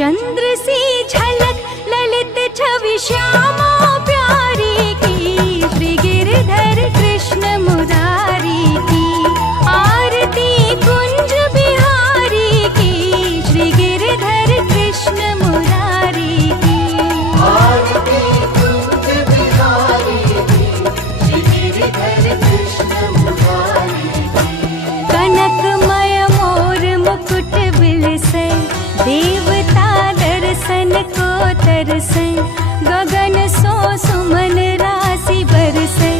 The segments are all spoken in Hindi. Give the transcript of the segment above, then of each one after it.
चंद्र सी झलक ललित छवि श्यामा प्यारी की, श्री गिरधर कृष्ण मुरारी की आरती कुंज बिहारी की, श्री गिरधर कृष्ण मुरारी की आरती कुंज बिहारी की, श्री गिरधर कृष्ण मुरारी की। कनकमय मोर मुकुट बिलसे, देवता दर्शन को तरसे, गगन सो सुमन राशि बरसे,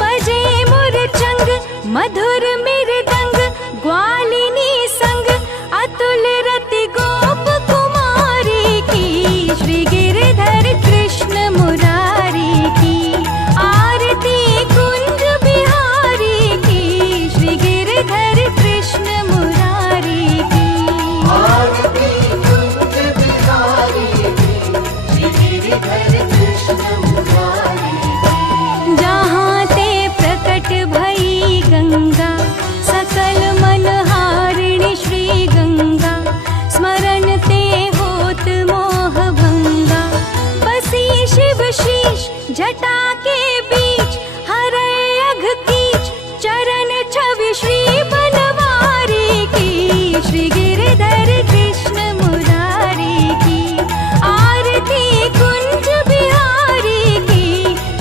बजे मुरचंग मधुर मृदंग, ग्वालिनी संग अतुल रति गोप कुमारी की, श्री गिरधर कृष्ण मुरारी की आरती कुंज बिहारी की, श्री गिरधर कृष्ण मुरारी की आरती कुंज बिहारी की, श्री गिरधर कृष्ण मुरारी की। जहाँ ते प्रकट भई गंगा, सकल मनहारिणी श्री गंगा, स्मरण ते होत मोह भंगा, बसी शिव शीश जटा के बीच, हरय अघ कीच चरण छवि श्री बनवारी की, श्री गिरधर कृष्ण मुरारी की आरती कुंज बिहारी की,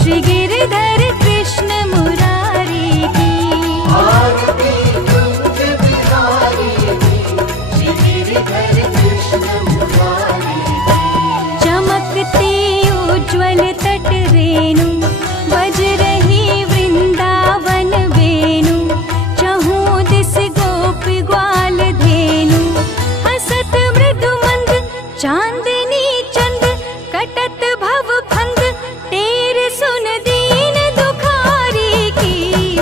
श्री गिरधर कृष्ण मुरारी की आरती कुंज बिहारी की, श्री गिरधर कृष्ण मुरारी की। चमकती उज्ज्वल तट रेणु, बज रही वृंदावन वेणु, चहु दिस गोप ग्वाल धेनु, हसत मृदु मंद चांदनी चंद, कटत भव भंग तेरे सुन दीन दुखारी की,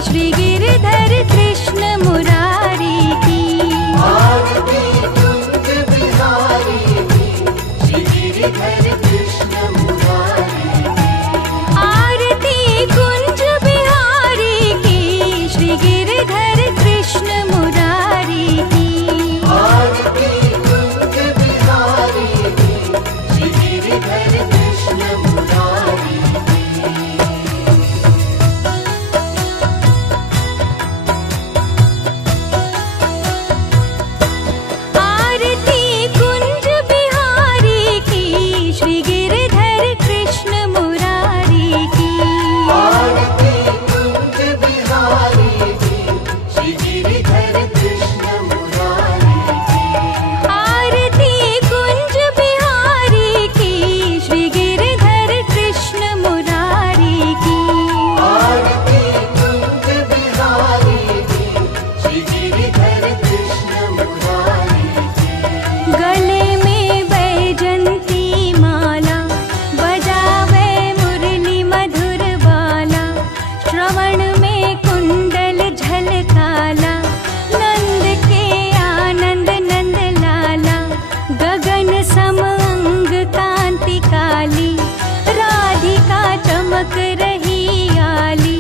श्री गिरधर कृष्ण मुरारी की आरती कुंज बिहारी की, श्री गिरधर कृष्ण मुरारी की आरती कुंज बिहारी की, श्री गिरधर कृष्ण मुरारी की आरती कुंज बिहारी की, श्री गिरधर कृष्ण मुरारी की। आरती कुंज बिहारी की, श्री गिरधर कृष्ण मुरारी की आरती कुंज बिहारी की, श्री गिरधर कृष्ण मुरारी की आरती कुंज बिहारी की, श्री गिरधर कृष्ण मुरारी की आरती कुंज बिहारी की, श्री गिरधर कृष्ण मुरारी की। गले में बैजंती माला, बजावे मुरली मधुर बाला, श्रवण में कुंडल झलकाला, नंद के आनंद नंद लाला, गगन सम अंग कांति काली, राधिका चमक रही आली,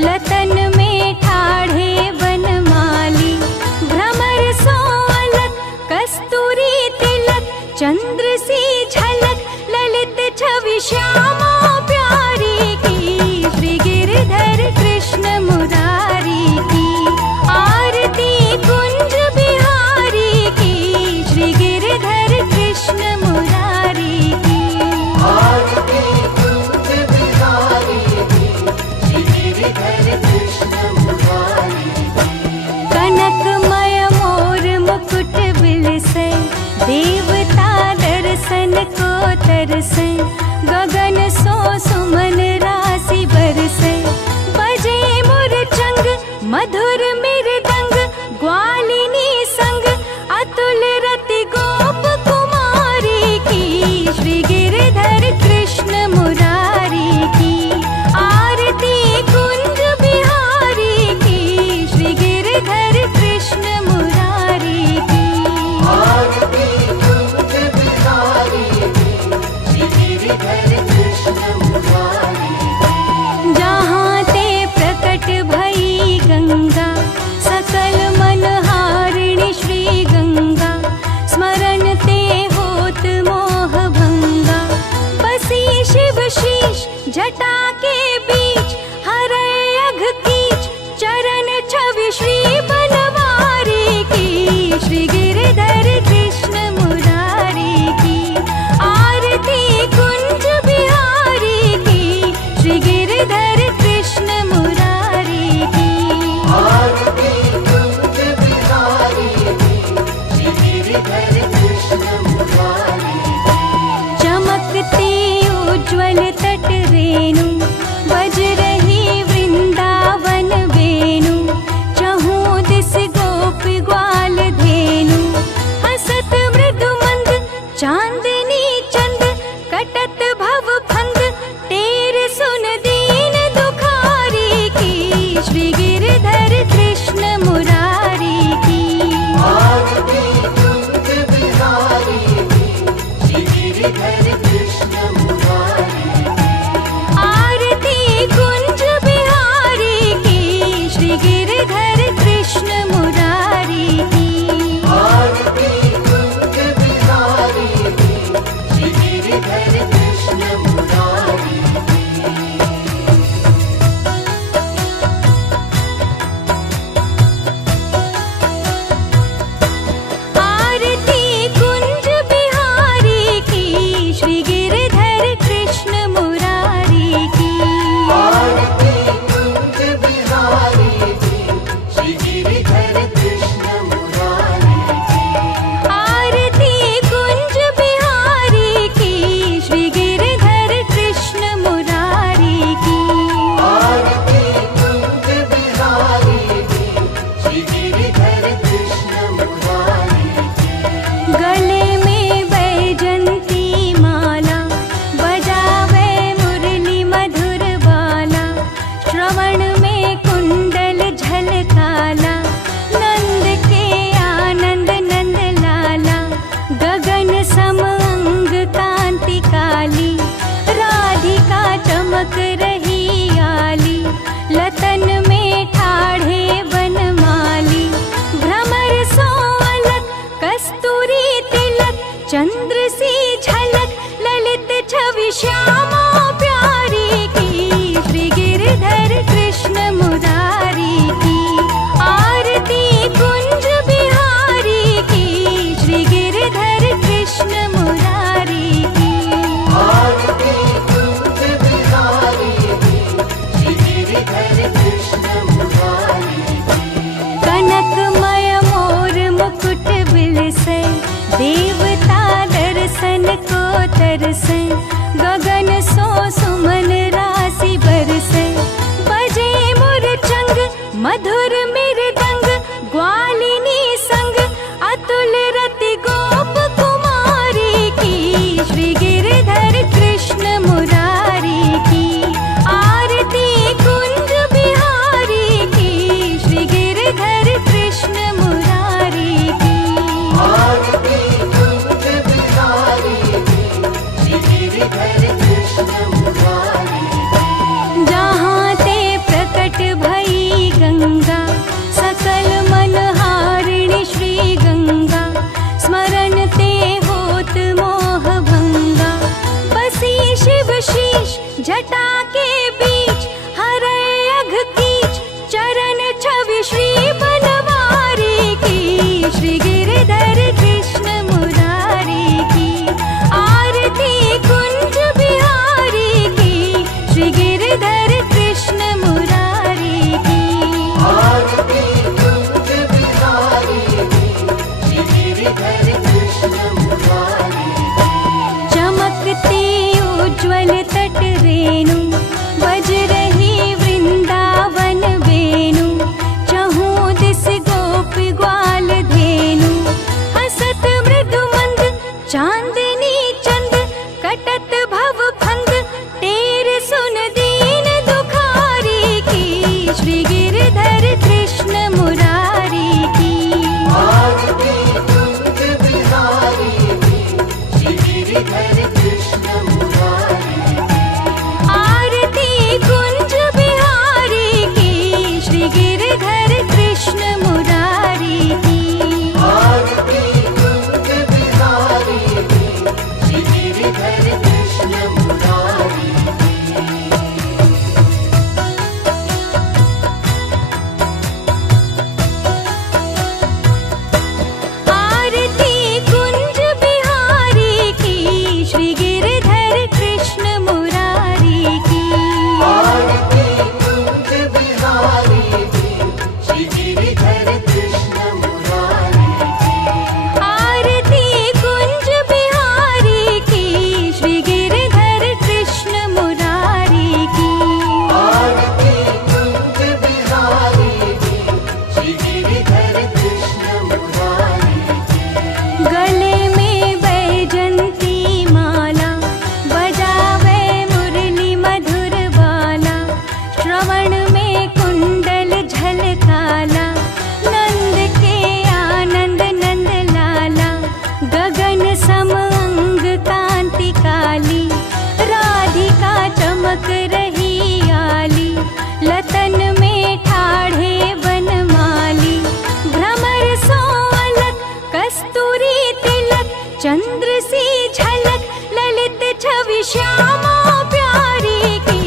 लतन में ठाढ़े बनमाली, भ्रमर सो अलग कस्तूरी तिलक, चंद्र सी झलक ललित छवि श्यामा प्यारी की, श्री गिरधर कृष्ण मुरारी की आरती कुंज बिहारी की, श्री गिरधर कृष्ण मुरारी की आरती कुंज बिहारी की, श्री गिरधर कृष्ण मुरारी की। कनकमय मोर मुकुट बिलसे, देवता दर्शन को तरसे, गगन सो सुमन राशि बरसे, बजे मुरचंग मधुर मृदंग, ग्वालिनी संग अतुल रति गोप कुमारी की, श्री गिरधर कृष्ण मुरारी की आरती कुंज बिहारी की, श्री गिरधर कृष्ण मुरारी की आरती कुंज बिहारी की, श्री गिरधर कृष्ण मुरारी की। जहाँ ते प्रकट भई गंगा, चांदनी चंद कटत भव फंद तेरे सुन दीन दुखारी की श्री गिरधर कृष्ण मुरारी की आरती कुंज बिहारी की श्री गिरधर कृष्ण मुरारी की आरती कुंज बिहारी की श्री गिरधर कृष्ण मुरारी की आरती कुंज बिहारी की श्री गिरधर कृष्ण मुरारी आरती कुंज बिहारी की श्री गिरधर कृष्ण मुरारी की आरती कुंज बिहारी की श्री गिरधर कृष्ण मुरारी की आरती कुंज बिहारी की श्री गिरधर कृष्ण मुरारी की आरती कुंज बिहारी की श्री गिरधर कृष्ण मुरारी की गले में वैजंती माला बजावे मुरली मधुर बाला श्रवण में कुंडल झलकाला नंद के आनंद नंद लाला गगन सम अंग कांति काली राधिका चमक रही आली लतन में ठाढ़े बनमाली भ्रमर सो अलग कस्तूरी तिलक चंद्र सी झलक ललित छवि श्यामा प्यारी की श्री गिरधर कृष्ण मुरारी की आरती कुंज बिहारी की श्री गिरधर कृष्ण मुरारी की आरती कुंज बिहारी की श्री गिरधर कृष्ण मुरारी की कनकमय मोर मुकुट बिलसे देवता दर्शन को तरसे गगन सो सुमन राशि बरसे बजे मुरचंग मधुर मृदंग ग्वालिनी संग अतुल रति गोप कुमारी की श्री गिरधर कृष्ण मुरारी की आरती कुंज बिहारी की श्री गिरधर कृष्ण मुरारी की आरती कुंज बिहारी की श्री गिरधर कृष्ण मुरारी की जहाँ ते प्रकट भई गंगा सकल मनहारिणी श्री गंगा स्मरण ते होत मोह भंगा बसी शिव शीश जटा के बीच हरे अघ कीच चरण छवि श्री बनवारी की श्री गिरधर कृष्ण मुरारी की आरती कुंज बिहारी की श्री गिरधर कृष्ण मुरारी की आरती कुंज बिहारी की श्री गिरधर कृष्ण मुरारी की चमकते उज्ज्वल तट रेणु बज रही वृंदावन वेणु चहु दिस गोप ग्वाल धेनु हसत मृदु मंद चांदनी चंद कटत भव फंद तेरे सुन दीन दुखारी की श्री गिरधर कृष्ण मुरारी की आरती कुंज बिहारी की श्री गिरधर कृष्ण मुरारी की आरती कुंज बिहारी की श्री गिरधर कृष्ण मुरारी की आरती कुंज बिहारी की श्री गिरधर कृष्ण झलक ललित छवि श्यामा प्यारी की,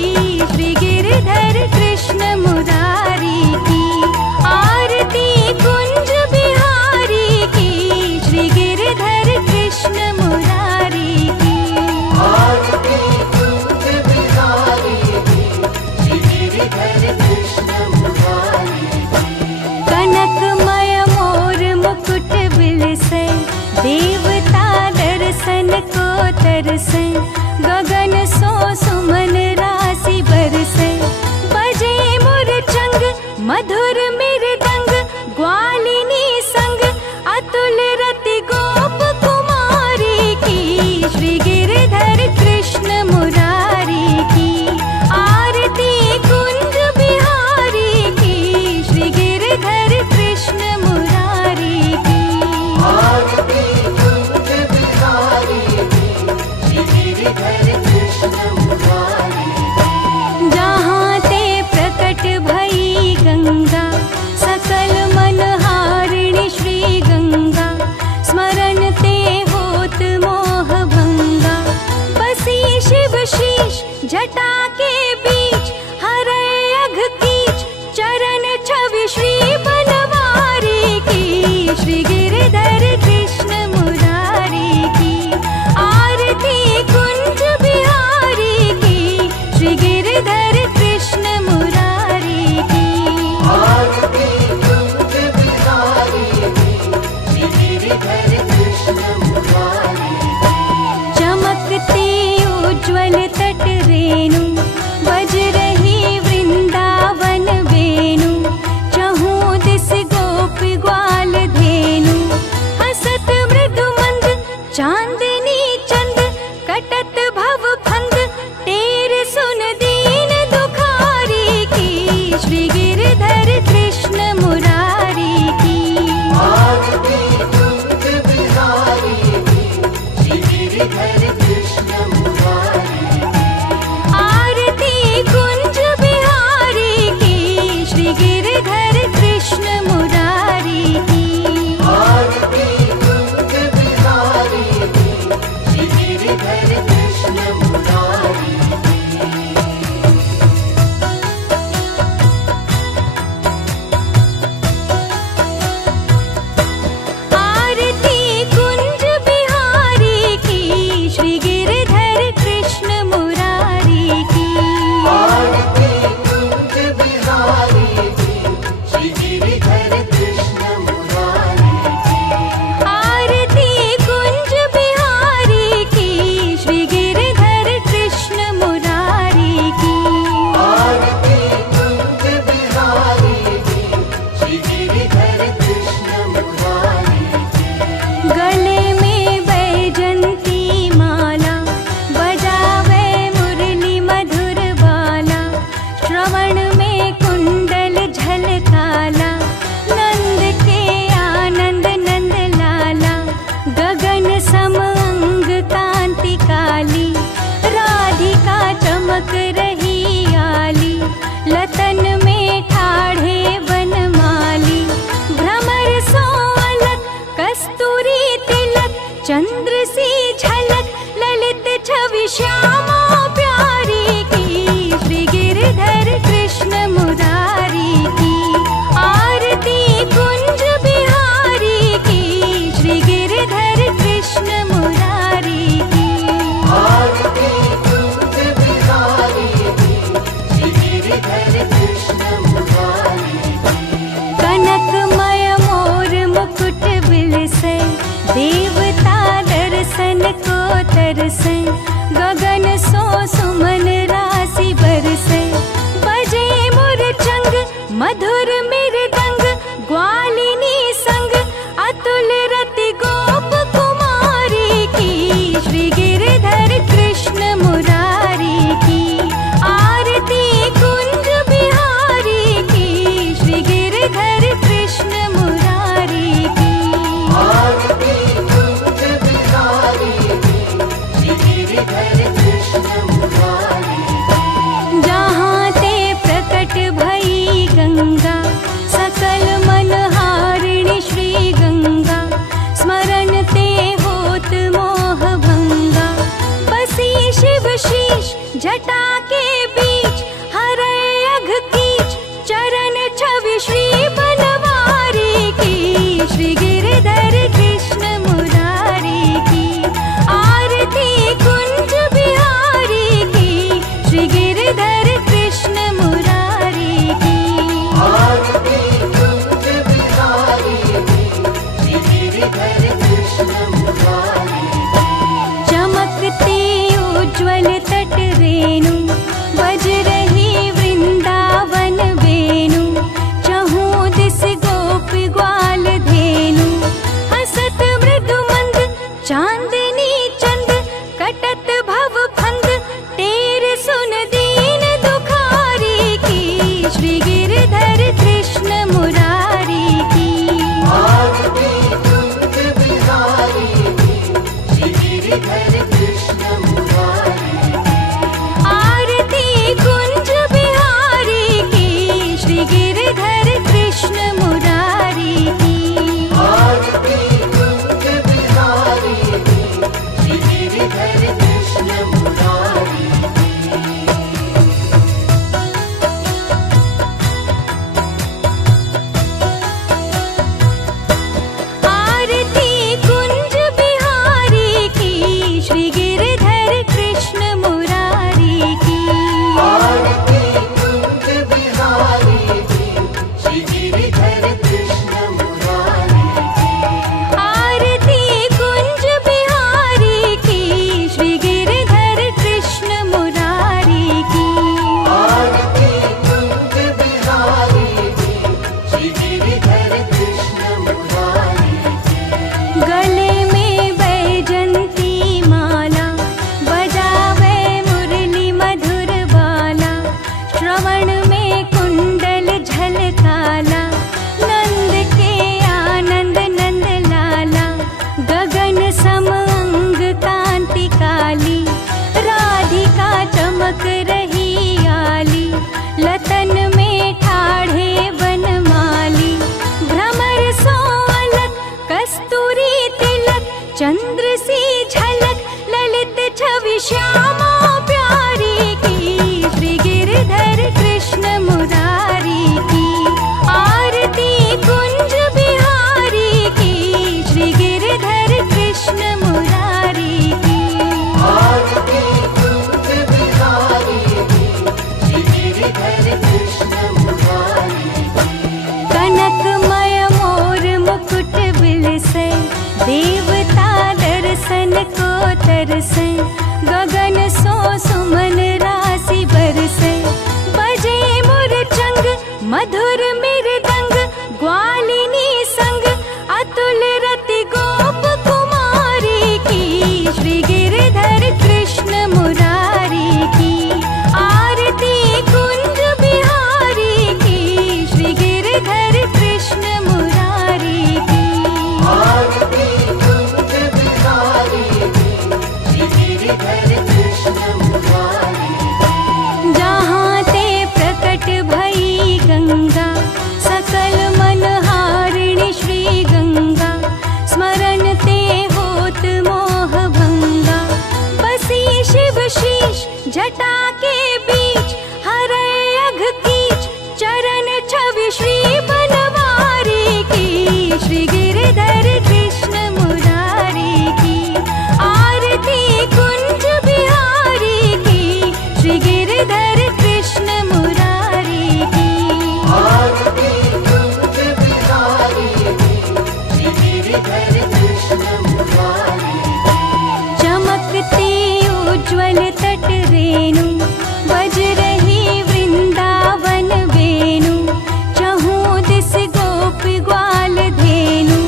श्री गिरधर कृष्ण मुरारी की। आरती कुंज बिहारी की, श्री गिरधर कृष्ण मुरारी की। आरती कुंज बिहारी की, श्री गिरधर कृष्ण मुरारी की। कनकमय मोर मुकुट बिलसे, देवता दर्शन को तरसे। गगन सो सुमन राशि बरसे, बजे मुरचंग मधुर मृदंग। ग्वालिनी संग अतुल रति गोप कुमारी की, श्री गिरधर कृष्ण मुरारी की। आरती कुंज बिहारी की, श्री गिरधर कृष्ण मुरारी की। आरती कुंज बिहारी की, श्री गिरधर कृष्ण मुरारी की। जहाँ ते प्रकट भई गंगा, सकल मनहारिणी श्री गंगा। स्मरण ते होत मोह भंगा, बसी शिव शीश जटा के बीच। हरे अघ कीच चरण छवि श्री बनवारी की, श्री गिरधर कृष्ण मुरारी की। आरती कुंज बिहारी की, श्री गिरधर कृष्ण मुरारी की। आरती कुंज बिहारी की, श्री गिरधर कृष्ण मुरारी की। चमकती उज्ज्वल तट रेणु, बज रही वृंदावन वेणु। चहूँ दिस गोप ग्वाल धेनु, हसत मृदु मंद चांदनी चंद। कटत भव फंद तेर सुन दीन दुखारी की, श्री गिरधर कृष्ण मुरारी की। आरती कुंज बिहारी की, श्री गिरधर कृष्ण मुरारी की। आरती कुंज बिहारी की, श्री गिरधर कृष्ण मुरारी की। आरती कुंज बिहारी की, श्री गिरधर कृष्ण मुरारी की। आरती कुंज बिहारी की, श्री गिरधर कृष्ण मुरारी की। आरती कुंज बिहारी की, श्री गिरधर कृष्ण मुरारी की। आरती कुंज बिहारी की, श्री गिरधर कृष्ण मुरारी की। आरती कुंज बिहारी की, श्री गिरधर कृष्ण मुरारी की। गले में वैजंती माला, बजावे मुरली मधुर बाला। श्रवण में कुंडल झलकाला, नंद के आनंद नंद लाला। गगन सम अंग कांति काली, राधिका चमक रही आली। लतन में ठाढ़े वनमाली, भ्रमर सो अलग कस्तूरी तिलक। चंद्र सी झलक ललित छवि श्यामा प्यारी की, श्री गिरधर कृष्ण मुरारी की। आरती कुंज बिहारी की, श्री गिरधर कृष्ण मुरारी की। आरती कुंज बिहारी की, श्री गिरधर कृष्ण मुरारी की। कनकमय मोर मुकुट बिलसे, देवता दर्शन को तरसे। गगन सो सुमन राशि बरसे, बजे मुरचंग मधुर मृदंग। ग्वालिनी संग अतुल रति गोप कुमारी की, श्री गिरधर कृष्ण मुरारी की। आरती कुंज बिहारी की, श्री गिरधर कृष्ण मुरारी की। आरती कुंज बिहारी की, श्री गिरधर कृष्ण मुरारी की। गिरिधर कृष्ण मुरारी आरती कुंज बिहारी की, श्री गिरिधर कृष्ण मुरारी की। आरती कुंज बिहारी की, श्री गिरिधर कृष्ण मुरारी की। आरती कुंज बिहारी की, श्री गिरिधर कृष्ण मुरारी की। आरती कुंज बिहारी की, श्री गिरिधर कृष्ण मुरारी की। गले में बैजंती माला, बजावे मुरली मधुर बाला। श्रवण में कुंडल झलकाला, नंद के आनंद नंद लाला। गगन सम अंग कांति काली, राधिका चमक रही आली। लतन में ठाढ़े बनमाली, भ्रमर सो अलग कस्तूरी तिलक। चंद्र सी झलक ललित छवि श्यामा प्यारी की, श्री गिरिधर कृष्ण मुरारी की। आरती कुंज बिहारी की, श्री गिरिधर कृष्ण मुरारी की। आरती कुंज बिहारी की, श्री गिरिधर कृष्ण मुरारी की। कनकमय मोर मुकुट बिलसे, देवता दर्शन को तरसे। गगन सो सुमन राशि बरसे, बजे मुरचंग मधुर मृदंग। ग्वालिनी संग अतुल रति गोप कुमारी की, श्री गिरिधर कृष्ण मुरारी की। आरती कुंज बिहारी की, श्री गिरिधर कृष्ण मुरारी की। आरती कुंज बिहारी की, श्री गिरिधर कृष्ण मुरारी की। जहाँ ते प्रकट भई गंगा, सकल मनहारिणी श्री गंगा। स्मरण ते होत मोह भंगा, बसी शिव शीश जटा के बीच। हरे अघ कीच चरण छवि श्री बनवारी की, श्री गिरिधर कृष्ण मुरारी की। आरती कुंज बिहारी की, श्री गिरिधर कृष्ण मुरारी की। आरती कुंज बिहारी की, श्री गिरिधर कृष्ण मुरारी की। चमकती उज्ज्वल तट रेणु, बज रही वृंदावन वेणु। चहु दिस गोपी ग्वाल धेनु,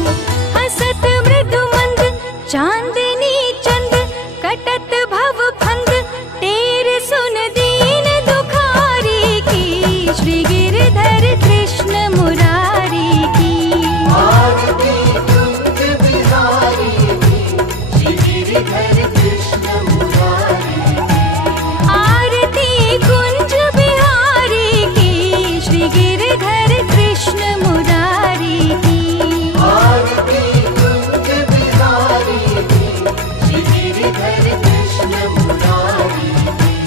हसत मृदु मंद चांदनी चंद। कटत भव फंद तेरे सुन दीन दुखारी की, श्री गिरिधर कृष्ण मुरारी की। आरती कुंज बिहारी की, श्री गिरिधर कृष्ण मुरारी की। आरती कुंज बिहारी की, श्री गिरिधर कृष्ण मुरारी की। आरती कुंज बिहारी की, श्री गिरिधर कृष्ण मुरारी की।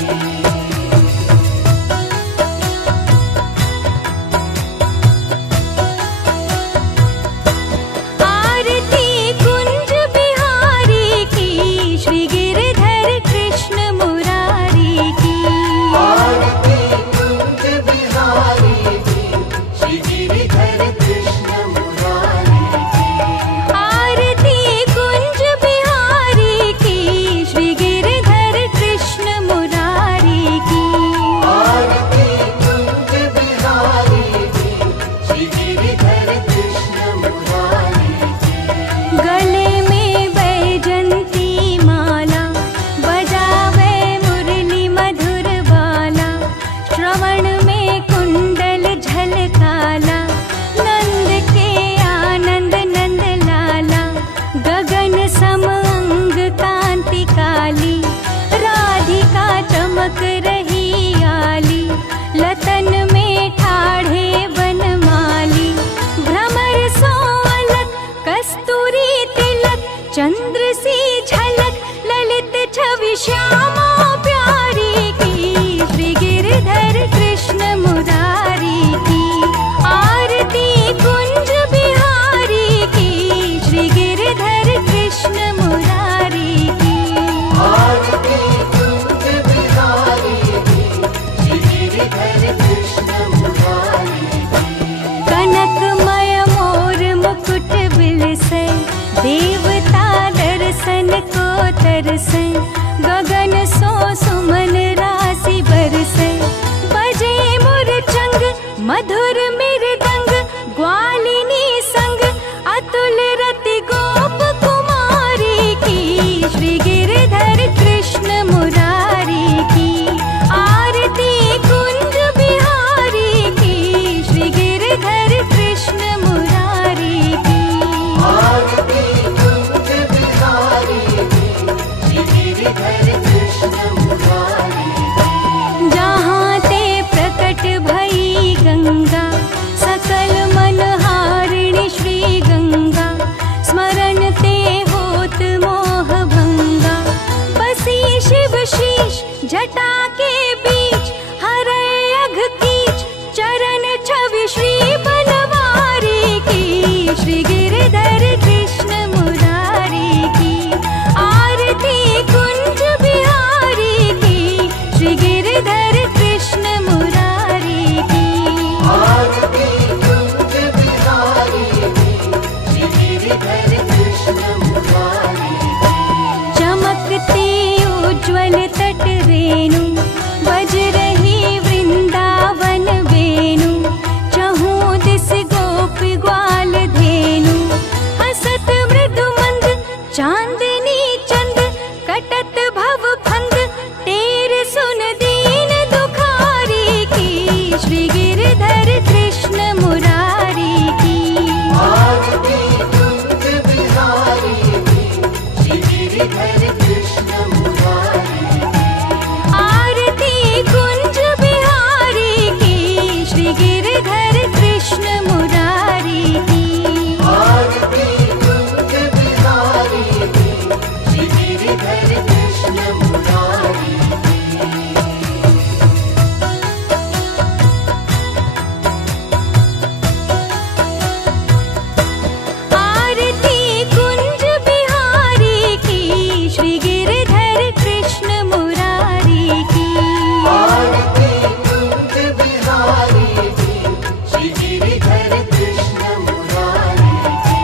आरती कुंज बिहारी की, श्री गिरिधर कृष्ण मुरारी की। आरती कुंज बिहारी की, श्री गिरिधर कृष्ण मुरारी की। आरती कुंज बिहारी की, श्री गिरिधर कृष्ण मुरारी की। आरती कुंज बिहारी की, श्री गिरिधर कृष्ण मुरारी की। गले में बैजंती माला, बजावे मुरली मधुर बाला। श्रवण में कुंडल झलकाला, नंद के आनंद नंद लाला। गगन सम अंग कांति काली, राधिका चमक रही आली। लतन में ठाढ़े बनमाली, भ्रमर सो अलग कस्तूरी तिलक। चंद्र सी झलक ललित श्यामा प्यारी की, श्री गिरधर कृष्ण मुरारी की। आरती कुंज बिहारी की, श्री गिरधर कृष्ण मुरारी की। आरती कुंज बिहारी की, श्री गिरधर कृष्ण मुरारी की। कनकमय मोर मुकुट बिलसे, देवता दर्शन को तरसे। गगन सो सुमन राशि बरसे, बजे मुरचंग मधुर मृदंग। ग्वालिनी संग अतुल रति गोप कुमारी की, श्री गिरधर कृष्ण मुरारी की। आरती कुंज बिहारी की, श्री गिरधर कृष्ण मुरारी की। आरती कुंज बिहारी की, श्री गिरधर कृष्ण मुरारी की। जहाँ ते प्रकट भई गंगा, सकल मनहारिणी श्री गंगा। स्मरण ते होत मोह भंगा, बसी शिव शीश जटा के बीच। हरे अघ कीच चरण छवि श्री बनवारी की, श्री गिरधर कृष्ण मुरारी की। आरती कुंज बिहारी की, श्री गिरधर कृष्ण मुरारी की। आरती कुंज बिहारी की, श्री गिरधर कृष्ण मुरारी की। चमकती उज्ज्वल तट रेणु, बज रही वृंदावन वेणु। चहूँ दिस गोप ग्वाल धेनु, हसत मृदु मंद चांदनी चंद। कटत भव फंद तेरे सुन दीन दुखारी की, श्री गिरधर कृष्ण मुरारी की। आरती कुंज बिहारी की, श्री गिरधर कृष्ण मुरारी की। आरती कुंज बिहारी की, श्री गिरधर कृष्ण मुरारी की। आरती कुंज बिहारी की, श्री गिरधर कृष्ण मुरारी की। आरती कुंज बिहारी की, श्री गिरधर कृष्ण मुरारी की। आरती कुंज बिहारी की, श्री गिरधर कृष्ण मुरारी की।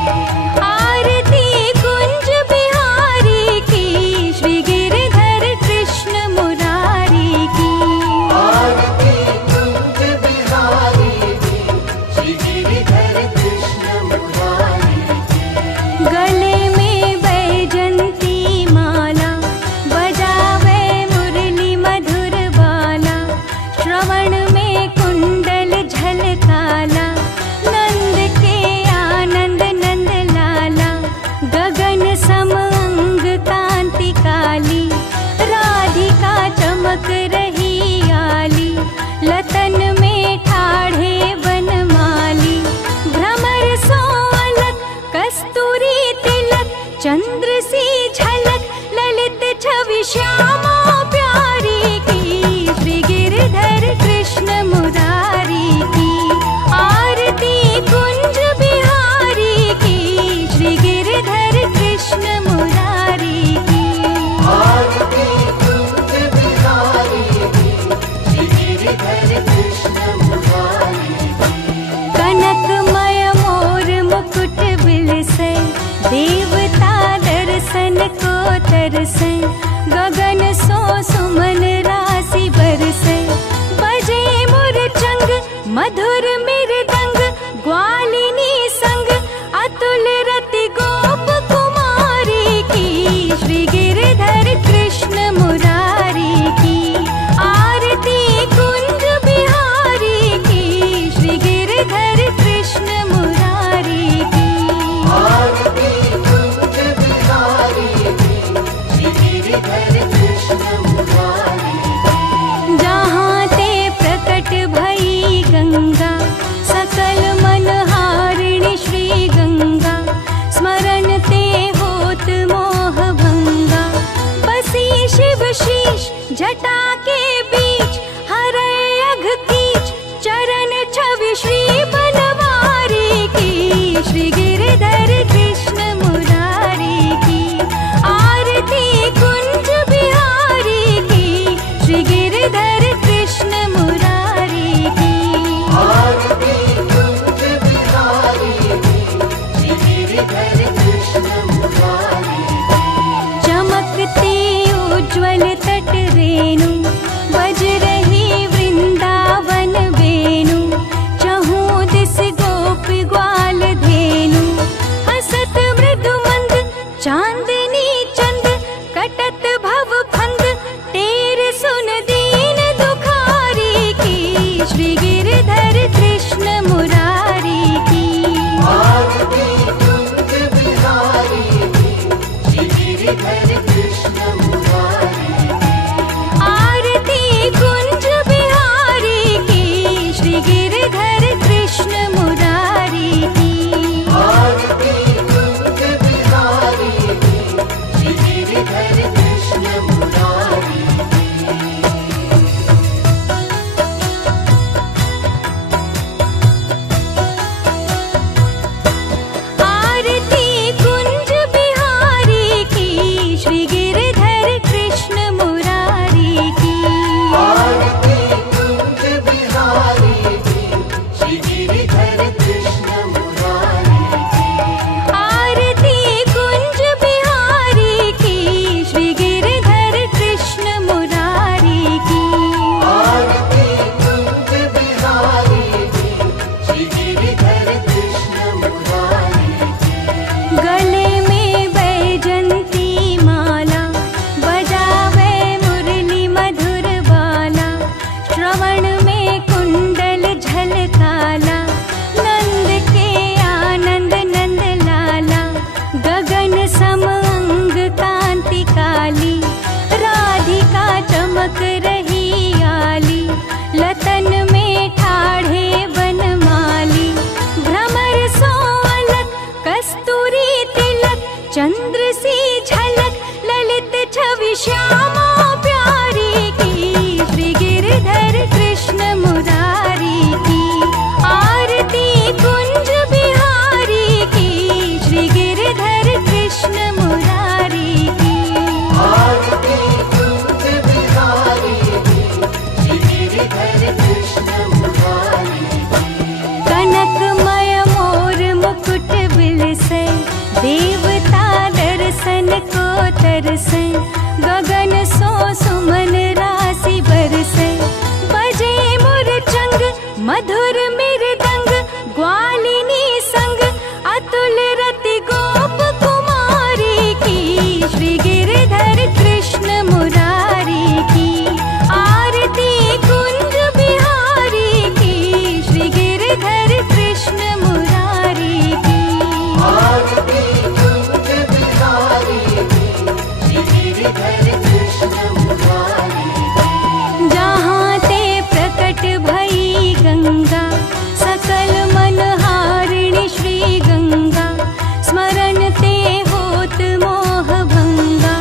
आरती कुंज बिहारी की, श्री गिरधर कृष्ण मुरारी की। आरती कुंज बिहारी की, श्री गिरधर कृष्ण मुरारी की। गले में बैजंती माला, बजावे मुरली मधुर बाला। श्रवण में कुंडल झलकाला, नंद के आनंद नंद लाला। गगन सम अंग कांति काली, राधिका चमक रही आली। लतन में ठाढ़े बनमाली, भ्रमर सो अलग कस्तूरी तिलक। चंद्र सी झलक ललित छवि श्यामा प्यारी की, श्री गिरधर कृष्ण मुरारी की। आरती कुंज बिहारी की, श्री गिरधर कृष्ण मुरारी की। आरती कुंज बिहारी की, श्री गिरधर कृष्ण मुरारी की। कनकमय मोर मुकुट बिलसे, देवता दर्शन को तरसे। गगन सो सुमन राशि बरसे, बजे मुरचंग मधुर मृदंग। ग्वालिनी संग अतुल रति गोप कुमारी की, श्री गिरधर कृष्ण मुरारी की। आरती कुंज बिहारी की, श्री गिरधर कृष्ण मुरारी की। आरती कुंज बिहारी की, श्री गिरधर शीश जटा के बीच हरे अघ कीच चरण छवि श्री बनवारी की श्री गिरधर कृष्ण मुरारी की आरती कुंज बिहारी की श्री गिरधर कृष्ण मुरारी की आरती कुंज बिहारी की श्री गिरधर कृष्ण मुरारी की चमकती उज्ज्वल तट रेणु बज रही वृंदावन वेणु चहु दिस गोप ग्वाल धेनु हसत मृदु मंद चांदनी चंद कटत भव फंद तेरे सुन दीन दुखारी की श्री गिरधर कृष्ण मुरारी की आरती कुंज बिहारी की श्री गिरधर कृष्ण मुरारी की आरती कुंज बिहारी की श्री गिरधर कृष्ण मुरारी की आरती कुंज बिहारी की श्री गिरधर कृष्ण मुरारी आरती कुंज बिहारी की श्री गिरधर कृष्ण मुरारी की आरती कुंज बिहारी की श्री गिरधर कृष्ण मुरारी की आरती कुंज बिहारी की श्री गिरधर कृष्ण मुरारी की आरती कुंज बिहारी की श्री गिरधर कृष्ण मुरारी की गले में बैजंती माला बजावे मुरली मधुर बाला श्रवण में कुंडल झलकाला नंद के आनंद नंद लाला गगन सम अंग कांति काली राधिका चमक रही आली लतन में ठाढ़े बनमाली भ्रमर सो अलग कस्तूरी तिलक चंद्र सी झलक ललित छवि श्यामा प्यारी की श्री गिरधर कृष्ण मुरारी की आरती कुंज बिहारी की श्री गिरधर कृष्ण मुरारी की आरती कुंज बिहारी की श्री गिरधर कृष्ण मुरारी की कनकमय मोर मुकुट बिलसे देवता दर्शन को तरसे गगन सो सुमन राशि बरसे बजे मुरचंग मधुर मृदंग ग्वालिनी संग अतुल रति गोप कुमारी की श्री गिरधर कृष्ण मुरारी की आरती कुंज बिहारी की श्री गिरधर कृष्ण मुरारी की आरती कुंज बिहारी की श्री गिरधर कृष्ण मुरारी की जहाँ ते प्रकट भई गंगा सकल मनहारिणी श्री गंगा स्मरण ते होत मोह भंगा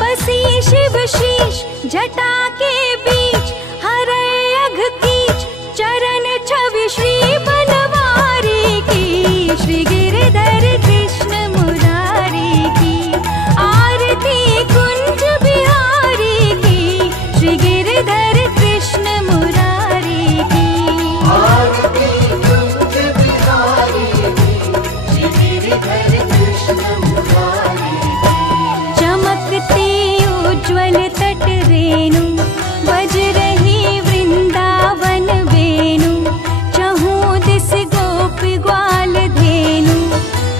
बसी शिव शीश जटा के बीच हरे अघ कीच चरण छवि श्री बनवारी की श्री गिरधर कृष्ण मुरारी की आरती कुंज बिहारी की श्री गिरधर कृष्ण मुरारी की आरती कुंज बिहारी की श्री गिरधर कृष्ण मुरारी की चमकती उज्ज्वल तट रेणु बज रही वृंदावन वेणु चहु दिस गोप ग्वाल धेनु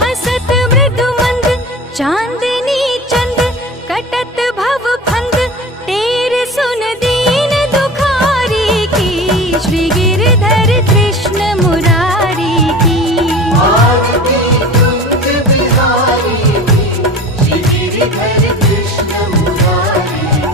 हसत मृदु मंद चांदनी चंद कटत भव फंद तेरे सुन दीन दुखारी की श्री गिरधर कृष्ण मुरारी की आरती कुंज बिहारी की श्री गिरधर कृष्ण मुरारी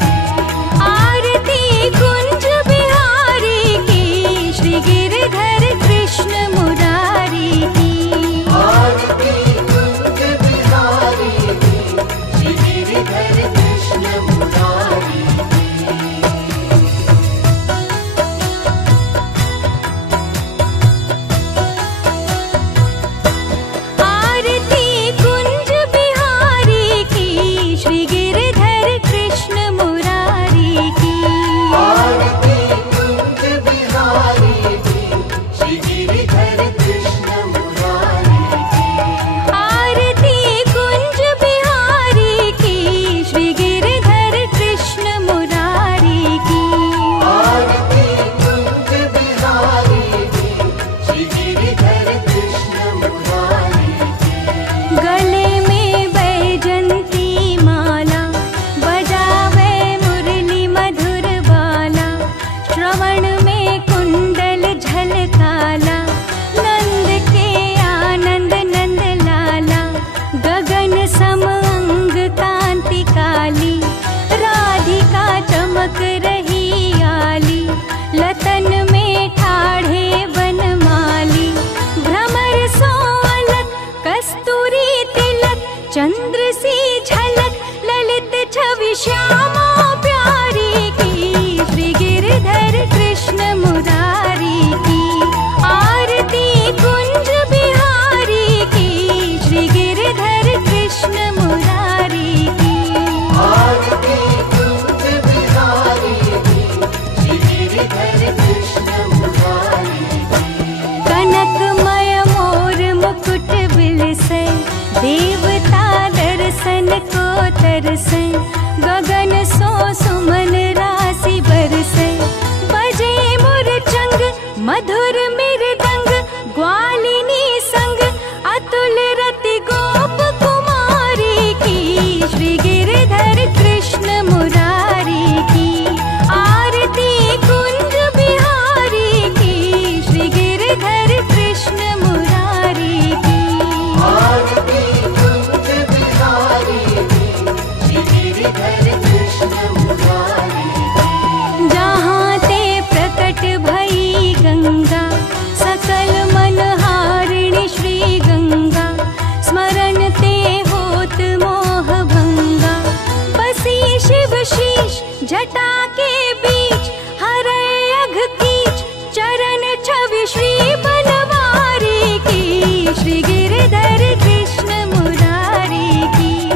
जटा के बीच हरे अघ कीच चरण छवि श्री बनवारी की। श्री गिरधर कृष्ण मुरारी की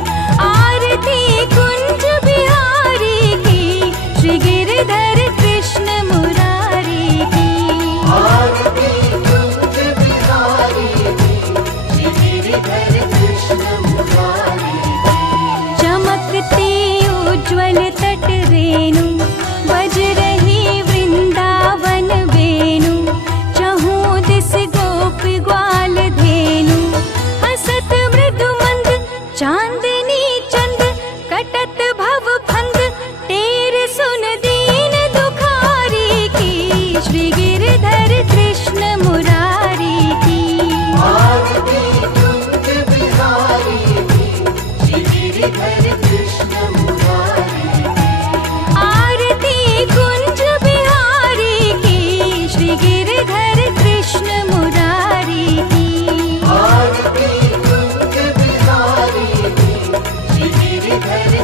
आरती कुंज बिहारी की। श्री गिरधर कृष्ण मुरारी की आरती कुंज बिहारी की, श्री गिरिधर कृष्ण मुरारी की। चमकती उज्ज्वल तट रेणु बज रही वृंदावन वेणु। चहु दिस गोप ग्वाल धेनु हसत मृदु मंद चांदनी चंद कटत भव फंद टेर सुन दीन दुखारी की। श्री गिरधर कृष्ण मुरारी की आरती कुंज बिहारी की, श्री गिरिधर कृष्ण मुरारी की। आरती कुंज बिहारी की। श्री गिरधर कृष्ण मुरारी की आरती कुंज बिहारी की, श्री गिरिधर